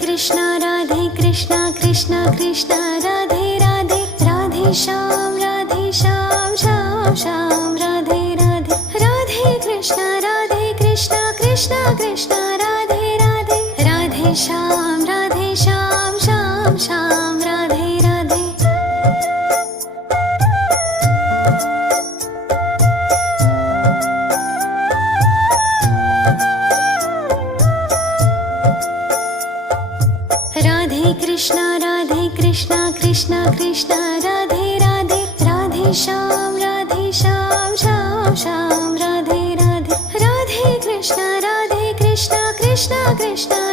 Krishna Krishna Krishna Radhe Radhe Radhe Shyam Shyam Shyam Radhe Radhe Radhe Krishna Krishna Krishna Radhe Radhe Radhe Shyam Shyam Shyam Radhe Radhe Radhe Krishna Krishna Krishna Radhe Radhe Radhe Shyam Shyam Shyam Radhe Radhe Radhe Krishna Krishna Krishna